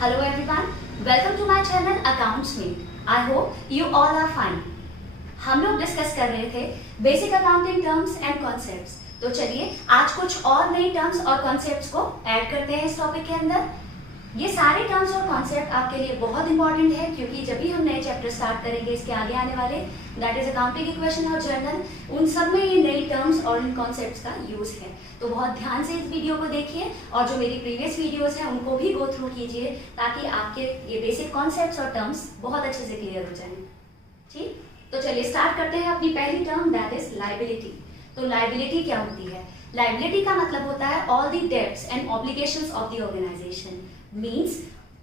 Hello everyone, welcome to my channel Accounts Meet. I hope you all are fine. हम लोग discuss कर रहे थे basic accounting terms and concepts. तो चलिए आज कुछ और नई टर्म्स और कॉन्सेप्ट्स को ऐड करते हैं इस टॉपिक के अंदर। ये सारे टर्म्स और कॉन्सेप्ट आपके लिए बहुत इंपॉर्टेंट है क्योंकि जब भी हम नए चैप्टर स्टार्ट करेंगे इसके आगे आने वाले दैट इज अकाउंटिंग इक्वेशन और जर्नल, उन सब में ये नई टर्म्स और इन कॉन्सेप्ट्स का यूज है। तो बहुत ध्यान से इस वीडियो को देखिए और जो मेरी प्रीवियस वीडियोस हैं उनको भी गो थ्रू कीजिए ताकि आपके ये बेसिक कॉन्सेप्ट्स और टर्म्स बहुत अच्छे से क्लियर हो जाएं। ठीक, तो चलिए स्टार्ट करते हैं अपनी पहली टर्म दैट इज लायबिलिटी। तो लायबिलिटी क्या होती है? लायबिलिटी का मतलब होता है all the debts and obligations of the organisation. Means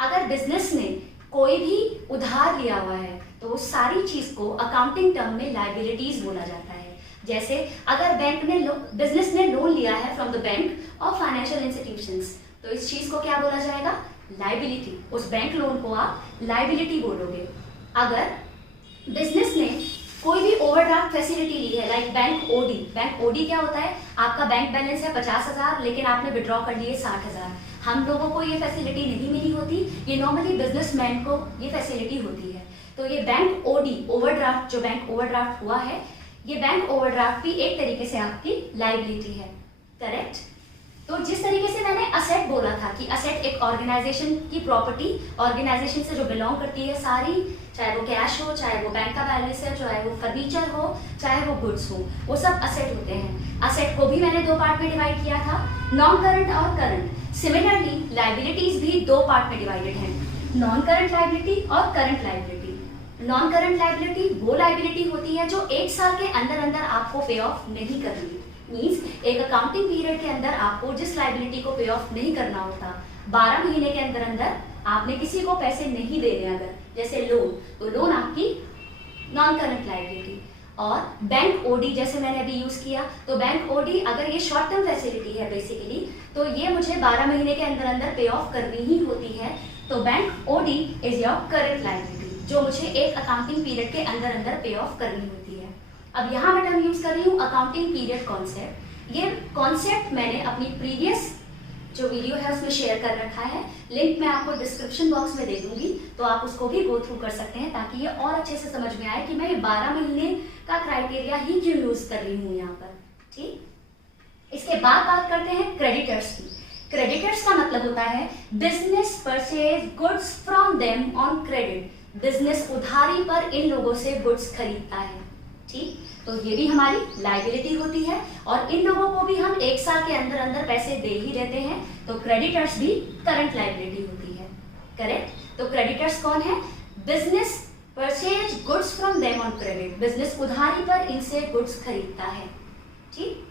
अगर बिजनेस ने कोई भी उधार लिया हुआ है तो वो सारी चीज को अकाउंटिंग टर्म में लायबिलिटीज बोला जाता है। जैसे अगर बिजनेस ने लोन लिया है फ्रॉम द बैंक और फाइनेंशियल इंस्टीट्यूशंस, तो इस चीज को क्या बोला जाएगा? लायबिलिटी। उस बैंक लोन को आप लायबिलिटी बोलोगे। अगर बिजनेस ने कोई भी ओवरड्राफ्ट फैसिलिटी ली है like bank OD. Bank OD क्या होता है? आपका बैंक बैलेंस है 50,000 लेकिन आपने विड्रॉ कर लिए 60,000। हम लोगों को ये फैसिलिटी नहीं मिली होती, ये नॉर्मली बिजनेसमैन को ये फैसिलिटी होती है। तो ये बैंक ओडी ओवरड्राफ्ट, जो बैंक ओवरड्राफ्ट हुआ है, ये बैंक ओवरड्राफ्ट भी एक तरीके से आपकी लायबिलिटी है। करेक्ट? तो जिस तरीके से मैंने असेट बोला था कि असेट एक ऑर्गेनाइजेशन की प्रॉपर्टी, ऑर्गेनाइजेशन से जो बिलोंग करती है सारी, चाहे वो कैश हो, चाहे वो बैंक का बैलेंस है, चाहे वो फर्नीचर हो, चाहे वो गुड्स हो, वो सब असेट होते हैं। असेट को भी मैंने दो पार्ट में डिवाइड किया था, नॉन करंट और करंट। सिमिलरली लायबिलिटीज भी दो पार्ट में डिवाइडेड हैं, नॉन करंट लायबिलिटी और current liability. Non current liability वो लायबिलिटी होती है जो एक साल के अंदर अंदर आपको पे ऑफ नहीं करनी। मीन्स एक अकाउंटिंग पीरियड के अंदर आपको जिस लायबिलिटी को पे ऑफ नहीं करना होता, 12 महीने के अंदर अंदर आपने किसी को पैसे नहीं देने, अगर जैसे लोन, तो लोन आपकी नॉन करंट लायबिलिटी। और बैंक ओडी जैसे मैंने अभी यूज किया, तो बैंक ओडी अगर ये शॉर्ट टर्म फैसिलिटी है बेसिकली, तो ये मुझे 12 महीने के अंदर अंदर पे ऑफ करनी ही होती है। तो bank OD is your current liability जो मुझे एक अकाउंटिंग पीरियड के अंदर अंदर पे ऑफ करनी होती है। अब यहाँ मैं टर्म यूज कर रही हूँ अकाउंटिंग पीरियड कॉन्सेप्ट। ये कॉन्सेप्ट मैंने अपनी प्रीवियस जो वीडियो है उसमें शेयर कर रखा है, लिंक मैं आपको डिस्क्रिप्शन बॉक्स में दे दूंगी, तो आप उसको भी गो थ्रू कर सकते हैं ताकि ये और अच्छे से समझ में आए कि मैं ये 12 महीने का क्राइटेरिया ही क्यों यूज कर रही हूँ यहाँ पर। ठीक, इसके बाद बात करते हैं क्रेडिटर्स की। क्रेडिटर्स का मतलब होता है business purchase goods from them on credit. Business उधारी पर इन लोगों से गुड्स खरीदता है। ठीक, तो ये भी हमारी लायबिलिटी होती है और इन लोगों को भी हम एक साल के अंदर अंदर पैसे दे ही देते हैं, तो क्रेडिटर्स भी करंट लायबिलिटी होती है। करेक्ट? तो क्रेडिटर्स कौन है? Business purchase goods from them on credit. Business उधारी पर इनसे गुड्स खरीदता है। ठीक,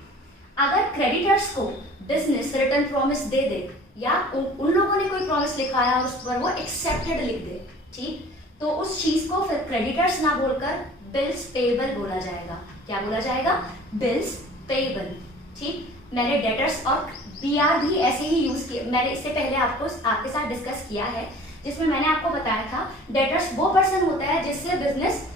अगर क्रेडिटर्स को बिजनेस रिटर्न प्रॉमिस दे दे या उन लोगों ने कोई प्रॉमिस लिखाया और उस पर वो एक्सेप्टेड लिख दे, ठीक, तो उस चीज को फिर क्रेडिटर्स ना बोलकर बिल्स पेएबल बोला जाएगा। क्या बोला जाएगा? Bills payable. ठीक, मैंने डेटर्स और बीआर भी ऐसे ही यूज किया, मैंने इससे पहले आपके साथ डिस्कस किया है, जिसमें मैंने आपको बताया था डेटर्स वो पर्सन होता है जिससे बिजनेस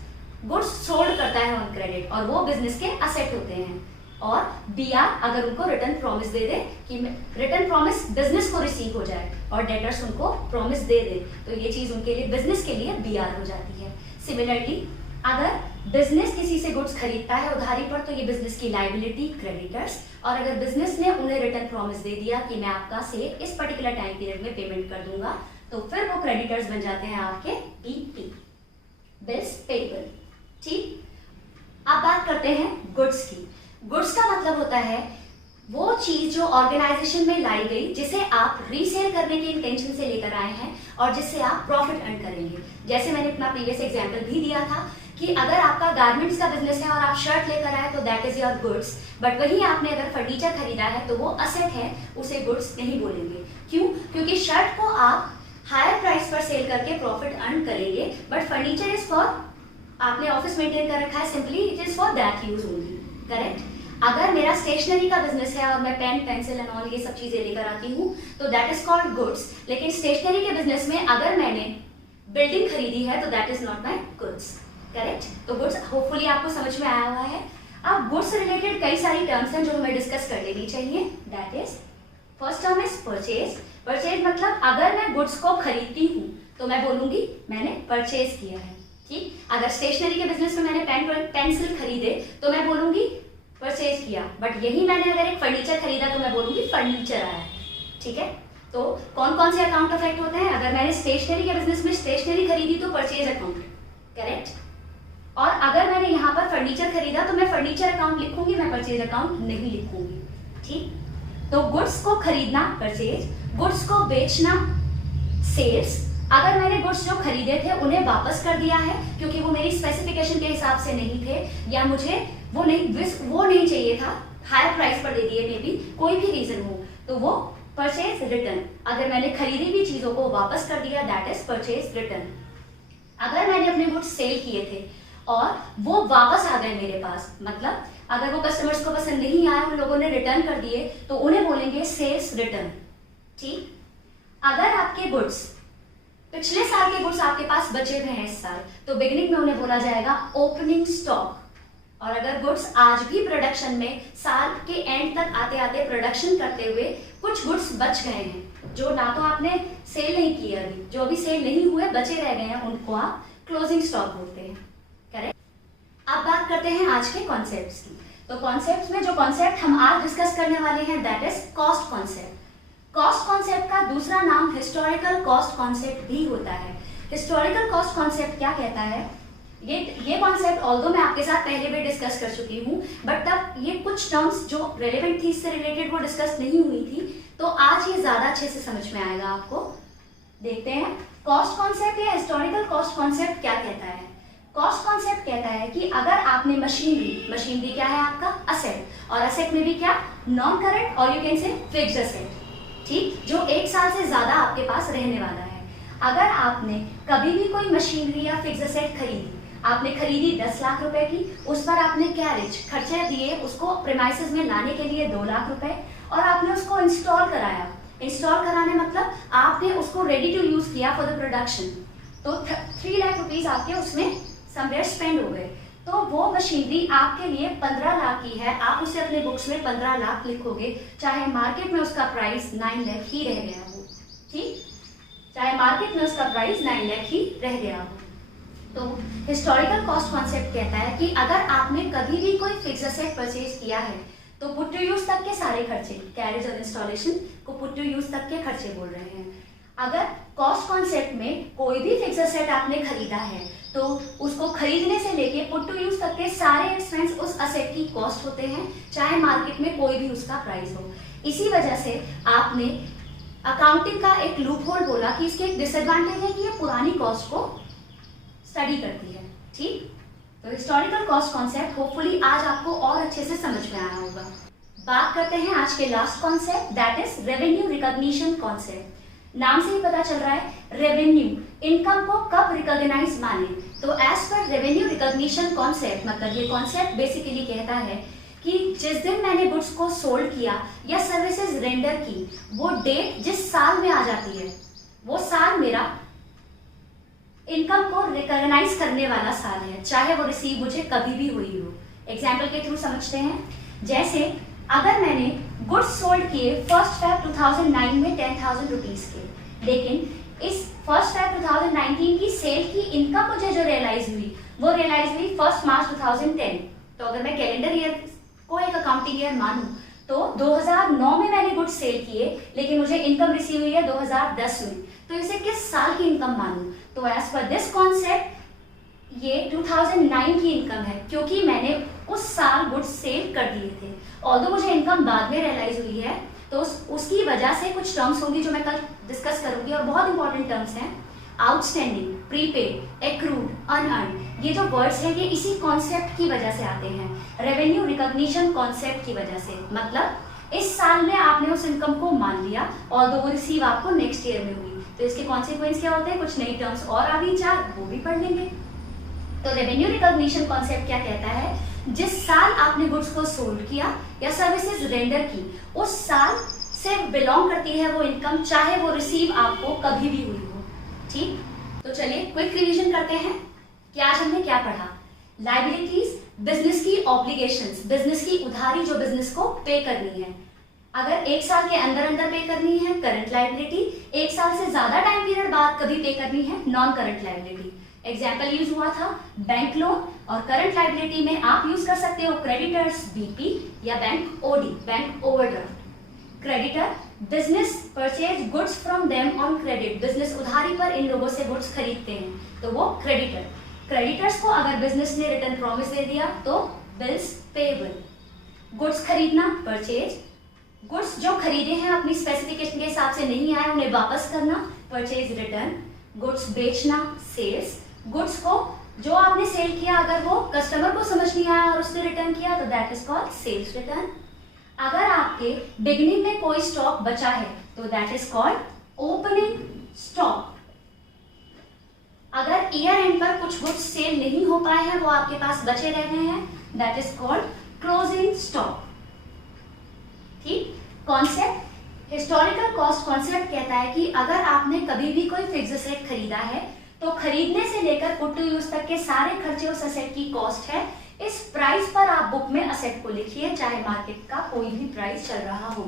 गुड्स सोल्ड करता है ऑन क्रेडिट और वो बिजनेस के असेट होते हैं। और बीआर अगर उनको रिटर्न प्रॉमिस दे दे कि रिटर्न प्रॉमिस बिजनेस को रिसीव हो जाए और डेटर्स उनको प्रॉमिस दे दे, तो ये चीज उनके लिए, बिजनेस के लिए बीआर हो जाती है। सिमिलरली अगर बिजनेस किसी से गुड्स खरीदता है उधारी पर, तो ये बिजनेस की लायबिलिटी क्रेडिटर्स, और अगर बिजनेस ने उन्हें रिटर्न प्रॉमिस दे दिया कि मैं आपका से इस पर्टिकुलर टाइम पीरियड में पेमेंट कर दूंगा, तो फिर वो क्रेडिटर्स बन जाते हैं आपके बीपी, बिल्स पेएबल। ठीक, अब बात करते हैं गुड्स की। गुड्स का मतलब होता है वो चीज जो ऑर्गेनाइजेशन में लाई गई, जिसे आप रीसेल करने के इंटेंशन से लेकर आए हैं और जिससे आप प्रॉफिट अर्न करेंगे। जैसे मैंने अपना प्रीवियस एग्जांपल भी दिया था कि अगर आपका गारमेंट्स का बिजनेस है और आप शर्ट लेकर आए तो that is your goods, but वहीं आपने अगर फर्नीचर खरीदा है तो वो असेट है, उसे गुड्स नहीं बोलेंगे। क्यों? क्योंकि शर्ट को आप हायर प्राइस पर सेल करके प्रॉफिट अर्न करेंगे, बट फर्नीचर इज फॉर, आपने ऑफिस मेंटेन कर रखा है, simply it is for that use only. Correct? अगर मेरा स्टेशनरी का बिजनेस है और मैं पेन, पेंसिल एंड ऑल ये सब चीजें लेकर आती हूँ तो दैट इज कॉल्ड गुड्स। लेकिन स्टेशनरी के बिजनेस में अगर मैंने बिल्डिंग खरीदी है तो that is not my goods. Correct? तो गुड्स होपफुली आपको समझ में आया हुआ है। अब गुड्स रिलेटेड कई सारी टर्म्स हैं जो हमें डिस्कस कर लेनी चाहिए। That is first term is purchase. Purchase मतलब अगर मैं गुड्स को खरीदती हूँ तो मैं बोलूंगी मैंने परचेज किया है। ठीक, अगर स्टेशनरी के बिजनेस में मैंने पेंसिल खरीदे तो मैं बोलूंगी परचेज किया, बट यही मैंने अगर एक फर्नीचर खरीदा तो मैं बोलूंगी फर्नीचर आया है। ठीक है, तो कौन कौन से अकाउंट अफेक्ट होते हैं? अगर मैंने स्टेशनरी के बिजनेस में स्टेशनरी खरीदी तो परचेज अकाउंट, करेक्ट। और अगर मैंने यहाँ पर फर्नीचर खरीदा तो मैं फर्नीचर अकाउंट लिखूंगी, मैं परचेज अकाउंट नहीं लिखूंगी। ठीक, तो गुड्स को खरीदना परचेज, गुड्स को बेचना सेल्स। अगर मैंने गुड्स जो खरीदे थे उन्हें वापस कर दिया है क्योंकि वो मेरी स्पेसिफिकेशन के हिसाब से नहीं थे या मुझे वो नहीं चाहिए था, हायर प्राइस पर दे दिए, मे बी कोई भी रीजन हो, तो वो परचेज रिटर्न। अगर मैंने खरीदी हुई चीजों को वापस कर दिया, दैट इज परचेज रिटर्न। अगर मैंने अपने गुड्स सेल किए थे और वो वापस आ गए मेरे पास, मतलब अगर वो कस्टमर्स को पसंद नहीं आया, उन लोगों ने रिटर्न कर दिए, तो उन्हें बोलेंगे सेल्स रिटर्न। ठीक, अगर आपके गुड्स पिछले साल के गुड्स आपके पास बचे हुए हैं इस साल, तो बिगिनिंग में उन्हें बोला जाएगा ओपनिंग स्टॉक। और अगर गुड्स आज भी प्रोडक्शन में, साल के एंड तक आते आते प्रोडक्शन करते हुए कुछ गुड्स बच गए हैं जो ना तो आपने सेल नहीं किया, अभी जो अभी सेल नहीं हुए बचे रह गए हैं, उनको आप क्लोजिंग स्टॉक बोलते हैं। करेक्ट। अब बात करते हैं आज के कॉन्सेप्ट्स की। तो कॉन्सेप्ट्स में जो कॉन्सेप्ट हम आज डिस्कस करने वाले हैं that is cost concept. Cost concept का दूसरा नाम हिस्टोरिकल कॉस्ट कॉन्सेप्ट भी होता है। हिस्टोरिकल कॉस्ट कॉन्सेप्ट क्या कहता है? ये कॉन्सेप्ट ऑल्दो मैं आपके साथ पहले भी डिस्कस कर चुकी हूँ, बट तब ये कुछ टर्म्स जो रेलेवेंट थी, इससे रिलेटेड, वो डिस्कस नहीं हुई थी, तो आज ये ज्यादा अच्छे से समझ में आएगा आपको। देखते हैं कॉस्ट कॉन्सेप्ट या हिस्टोरिकल कॉस्ट कॉन्सेप्ट क्या कहता है। कॉस्ट कॉन्सेप्ट कहता है कि अगर आपने मशीनरी क्या है आपका असेट, और असेट में भी क्या, नॉन करंट और you can say fixed asset, ठीक, जो एक साल से ज्यादा आपके पास रहने वाला है। अगर आपने कभी भी कोई मशीनरी या फिक्स्ड असेट खरीदी, आपने खरीदी 10 लाख रुपए की, उस पर आपने कैरेज खर्चे दिए, उसको प्रीमाइसेस में लाने के लिए 2 लाख रुपए, और आपने उसको इंस्टॉल कराया। इंस्टॉल कराने मतलब आपने उसको रेडी टू यूज किया फॉर द प्रोडक्शन, तो 3 लाख रुपीज आपके उसमें समवेयर स्पेंड हो गए। तो वो मशीनरी आपके लिए 15 लाख की है, आप उसे अपने बुक्स में 15 लाख लिखोगे, चाहे मार्केट में उसका प्राइस 9 लाख ही रह गया हो। ठीक, चाहे मार्केट में उसका प्राइस 9 लाख ही रह गया हो। तो हिस्टोरिकल कॉस्ट कॉन्सेप्ट कहता है कि अगर आपने कभी भी कोई फिक्स असेट परचेज किया है तो पुट टू यूज तक के सारे खर्चे, कैरेज और इंस्टॉलेशन को पुट टू यूज तक के खर्चे बोल रहे हैं। अगर कॉस्ट कॉन्सेप्ट में कोई भी फिक्स असेट आपने खरीदा है तो उसको खरीदने से लेके पुट टू यूज तक के सारे एक्सपेंस उस असेट की कॉस्ट होते हैं, चाहे मार्केट में कोई भी उसका प्राइस हो। इसी वजह से आपने अकाउंटिंग का एक लूप होल बोला कि इसके एक डिसएडवांटेज है कि ये पुरानी कॉस्ट को स्टडी करती है। ठीक, तो हिस्टोरिकल कॉस्ट कॉन्सेप्ट होपफुली आज आपको और अच्छे से समझ में आया होगा। बात करते हैं आज के last concept that is revenue recognition concept. नाम से ही पता चल रहा है, रेवेन्यू, इनकम को कब रिकॉग्नाइज माने। तो as per revenue recognition concept, मतलब ये कॉन्सेप्ट बेसिकली कहता है कि जिस दिन मैंने गुड्स को सोल्ड किया या सर्विसेज रेंडर की, वो डेट जिस साल में आ जाती है, वो साल मेरा इनकम को रिकॉग्नाइज करने वाला साल है, चाहे वो रिसीव मुझे कभी भी हुई हो। एग्जाम्पल के थ्रू समझते हैं। जैसे अगर मैंने गुड्स सोल्ड किए 1 Feb 2009 में 10,000 रुपीज के, लेकिन इस 1 Feb 2019 की सेल की इनकम मुझे जो रियलाइज हुई वो रियलाइज हुई 1 March 2010। तो अगर मैं कैलेंडर ईयर को एक अकाउंटिंग ईयर मानूं तो 2009 में मैंने गुड्स सेल किए, लेकिन मुझे इनकम रिसीव हुई है 2010 में, तो इसे किस साल की इनकम मानूं? तो एज पर दिस कॉन्सेप्ट ये 2009 की इनकम है, क्योंकि मैंने उस साल गुड्स सेल कर दिए थे। ऑल्दो मुझे इनकम बाद में रियलाइज हुई है, तो उसकी वजह से कुछ टर्म्स होंगी जो मैं कल डिस्कस करूंगी, और बहुत इंपॉर्टेंट टर्म्स हैं। आउटस्टैंडिंग, प्रीपेड, एक्रूड, अनअर्न्ड, ये जो वर्ड्स हैं ये इसी कॉन्सेप्ट की वजह से आते हैं, रेवेन्यू रिकॉग्निशन कॉन्सेप्ट की वजह से। मतलब इस साल में आपने उस इनकम को मान लिया, ऑल्दो वो रिसीव आपको नेक्स्ट ईयर में हुई, तो इसके कॉन्सिक्वेंस क्या होते हैं, कुछ नई टर्म्स और आ गई 4, वो भी पढ़ लेंगे। तो रेवेन्यू रिकॉग्निशन कॉन्सेप्ट क्या कहता है, जिस साल आपने गुड्स को सोल्ड किया या सर्विसेज रेंडर की, उस साल से बिलोंग करती है वो इनकम, चाहे वो रिसीव आपको कभी भी हुई हो। ठीक, तो चलिए क्विक रिवीजन करते हैं कि आज हमने क्या पढ़ा। लायबिलिटीज, बिजनेस की ऑब्लिगेशंस, बिजनेस की उधारी जो बिजनेस को पे करनी है। अगर 1 साल के अंदर अंदर पे करनी है करंट लायबिलिटी, 1 साल से ज्यादा टाइम पीरियड बाद कभी पे करनी है non current liability. Example use हुआ था बैंक लोन, और करंट लायबिलिटी में आप यूज कर सकते हो क्रेडिटर्स बीपी या bank OD, bank overdraft. Creditor business purchase goods from them on credit, business उधारी पर इन लोगों से गुड्स खरीदते हैं तो वो क्रेडिटर। क्रेडिटर्स को अगर बिजनेस ने रिटर्न प्रॉमिस दे दिया तो बिल्स पेएबल। गुड्स खरीदना परचेज, गुड्स जो खरीदे हैं अपनी स्पेसिफिकेशन के हिसाब से नहीं आए उन्हें वापस करना परचेज रिटर्न। गुड्स बेचना सेल्स, गुड्स को जो आपने सेल किया अगर वो कस्टमर को समझ नहीं आया और उसने रिटर्न किया तो that is called sales return. अगर आपके बिगिनिंग में कोई स्टॉक बचा है तो that is called opening stock. अगर ईयर एंड पर कुछ गुड्स सेल नहीं हो पाए हैं, वो आपके पास बचे रह गए हैं, that is called closing stock. ठीक, कॉन्सेप्ट हिस्टोरिकल कॉस्ट कॉन्सेप्ट कहता है कि अगर आपने कभी भी कोई फिक्स एसेट खरीदा है तो खरीदने से लेकर पुट टू यूज तक के सारे खर्चे उस एसेट की कॉस्ट है। इस प्राइस पर आप बुक में एसेट को लिखिए, चाहे मार्केट का कोई भी प्राइस चल रहा हो।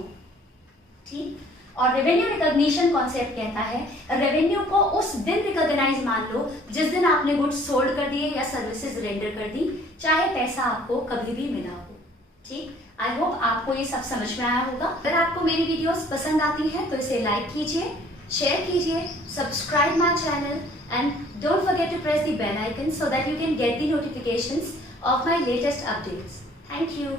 ठीक, और रेवेन्यू रिकॉग्निशन कॉन्सेप्ट कहता है रेवेन्यू को उस दिन रिकॉग्नाइज मान लो जिस दिन आपने गुड्स सोल्ड कर दिए या सर्विसेज रेंडर कर दी, चाहे पैसा आपको कभी भी मिला हो। ठीक, आई होप आपको ये सब समझ में आया होगा। अगर आपको मेरी वीडियोस पसंद आती हैं तो इसे लाइक कीजिए, शेयर कीजिए, subscribe my channel and don't forget to press the bell icon so that you can get the notifications of my latest updates. Thank you.